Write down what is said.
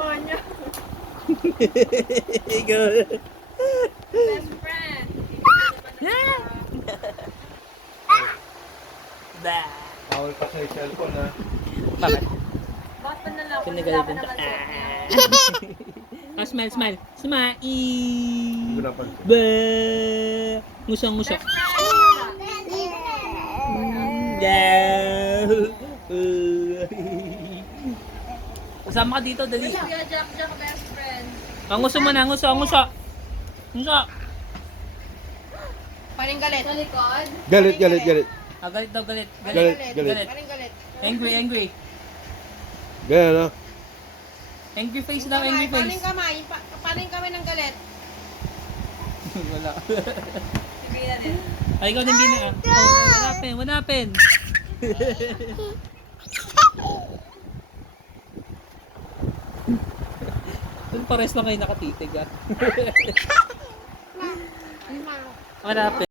mukha niya. Best friend. Bawal pa sa cellphone ha. Bakit? Bakit pa nalako? Kinagalitan to. Smile, smile. Smile. Hindi ko napansin. Ba. Ngusok, ngusok. Kasama ka dito, dali. Kuya Jack, best friend. Ang nguso mo na, nguso, nguso. Nguso. Paring galit. Sa likod? Galit, galit, galit. Ah, galit daw, galit. Galit, galit. Paring galit. Angry, angry. Ganyan no? Angry face daw, angry face. Paring kamay ng galit. Wala. Sige na din. Ay, ikaw din bina. Oh, wanapin, wanapin. Doon pares lang kayo nakatitig ah. Wanapin.